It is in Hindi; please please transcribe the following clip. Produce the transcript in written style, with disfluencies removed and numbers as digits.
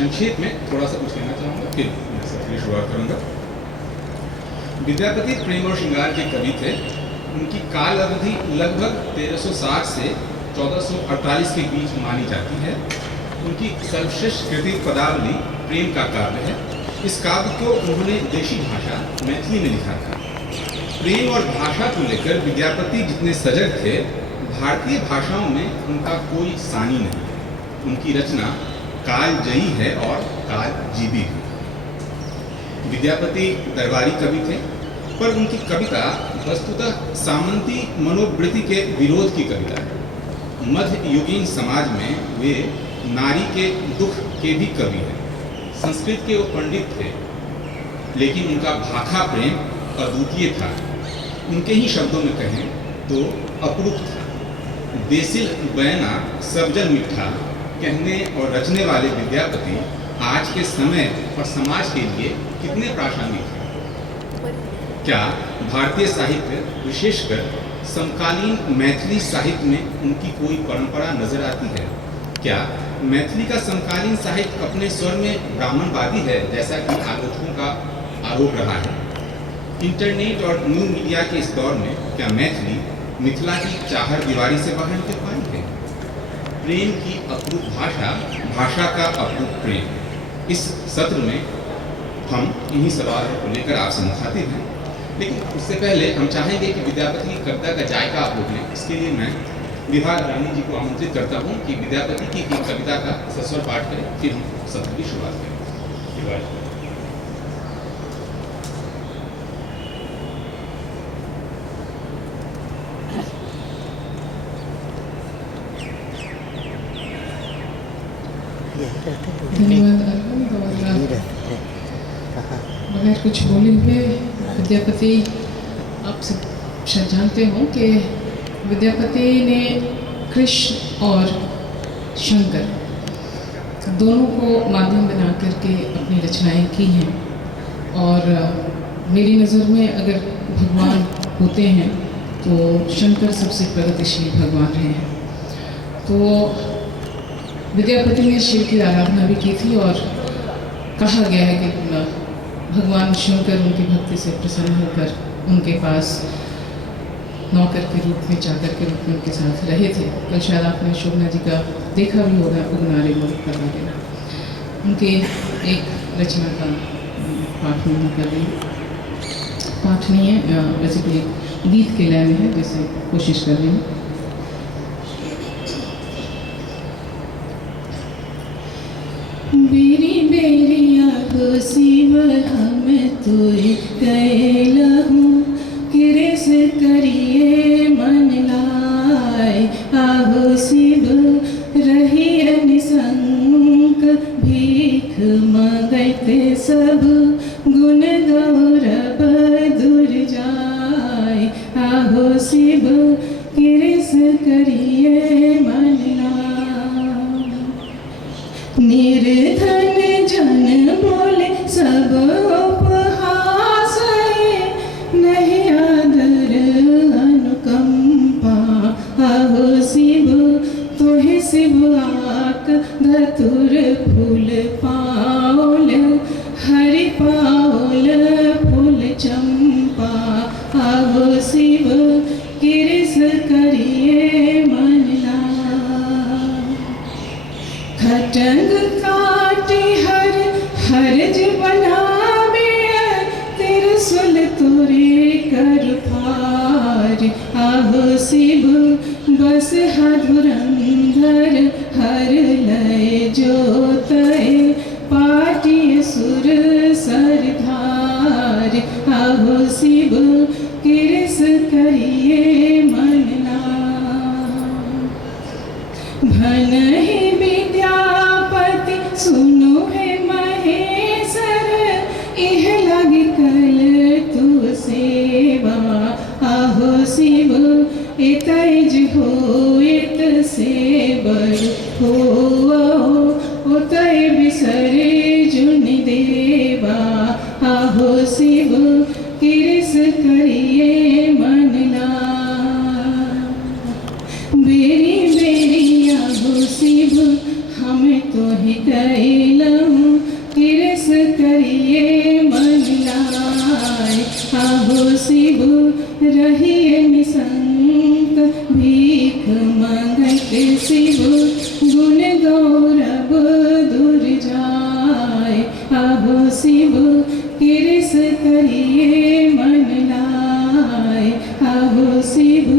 संक्षेप में थोड़ा सा कुछ कहना चाहूँगा, फिर मैं सबसे शुरुआत करूँगा। विद्यापति प्रेम और श्रृंगार के कवि थे। उनकी काल अवधि लगभग 1360 से 1448 के बीच मानी जाती है। उनकी सर्वश्रेष्ठ कृति पदावली प्रेम का काव्य है। इस काव्य को उन्होंने देशी भाषा मैथिली में लिखा था। प्रेम और भाषा को लेकर विद्यापति जितने सजग थे, भारतीय भाषाओं में उनका कोई सानी नहीं है। उनकी रचना कालजयी है और कालजीवी भी। विद्यापति दरबारी कवि थे, पर उनकी कविता वस्तुतः सामंती मनोवृत्ति के विरोध की कविता है। मध्ययुगीन समाज में वे नारी के दुख के भी कवि हैं। संस्कृत के वो पंडित थे, लेकिन उनका भाखा प्रेम अद्वितीय था। उनके ही शब्दों में कहें तो अपरूप था। देसिल बयाना सबजन मिठा कहने और रचने वाले विद्यापति आज के समय और समाज के लिए कितने प्रासंगिक हैं। क्या भारतीय साहित्य, विशेषकर समकालीन मैथिली साहित्य में उनकी कोई परंपरा नजर आती है? क्या मैथिली का समकालीन साहित्य अपने स्वर में ब्राह्मणवादी है, जैसा कि आलोचकों का आरोप रहा है? इंटरनेट और न्यू मीडिया के इस दौर में क्या मैथिली मिथिला की चाहर दीवारी से बाहर निकल पाई है? प्रेम की अपूर्व भाषा, भाषा का अपूर्व प्रेम। इस सत्र में हम इन्हीं सवालों को लेकर आपसे मुखातिब हैं, लेकिन उससे पहले हम चाहेंगे कि विद्यापति की कविता का जायका आप लोग लें। इसके लिए मैं विभा रानी जी को आमंत्रित करता हूँ कि विद्यापति की एक कविता का सस्वर पाठ करें, फिर हम सत्र की शुरुआत करें। विभा जी। धन्यवाद। बगैर कुछ बोले हुए विद्यापति, आप सब शायद जानते हो कि विद्यापति ने कृष्ण और शंकर दोनों को माध्यम बना करके अपनी रचनाएं की हैं। और मेरी नज़र में अगर भगवान होते हैं तो शंकर सबसे प्रगतिशील भगवान रहे हैं। तो विद्यापति ने शिव की आराधना भी की थी और कहा गया है कि भगवान शंकर उनकी भक्ति से प्रसन्न होकर उनके पास नौकर के रूप में, चाकर के रूप में उनके साथ रहे थे। कल शायद आपने शोभना जी का देखा भी होगा, उगनारे मोर का वगैरह। उनके एक रचना का पाठ नहीं कर रही, पाठ नहीं है, वैसे भी एक गीत के लय में है, जैसे कोशिश कर रही हूँ। बेरी बेरिया हो शिव हम तुई कैलहूँ, कृस करिए मन लाय। आहो शिव रहिए निशंक, भीख मगैते सब गुण गौरव दूर जाय। आहो शिव कृस करिए मन लाय। निर्धन जन बोले सब उपहास, नहीं आदर अनुकंपा। आहो शिव तोहे शिव आक धतुर फूल पाओल, हरि पाओल फूल चंपा। आहो शिव कृस करिए मन लाय। खटंग काटे हर हरज बनावे, त्रिशूल तोरे कर पार। आहो शिव बस धुरंधर हर लय जोतय, पाटी सुर सरधार। आहो शिव कृस करिए मन लाय। भनहि विद्यापति सुनो है महेश्वर, इह लग कल तू सेवा। आहो शिव इतज हो इत से बड़ हो, उतय बिसरे जुन देवा। आहो शिव कृस करिए मन लाय। बेरी बेरी आहो शिव हम तो ही कैल करिए निसंक भीख मांगत शिव गुण गौरव दूर जाए। आहो शिव किरस करिए मन लाए। आहो शिव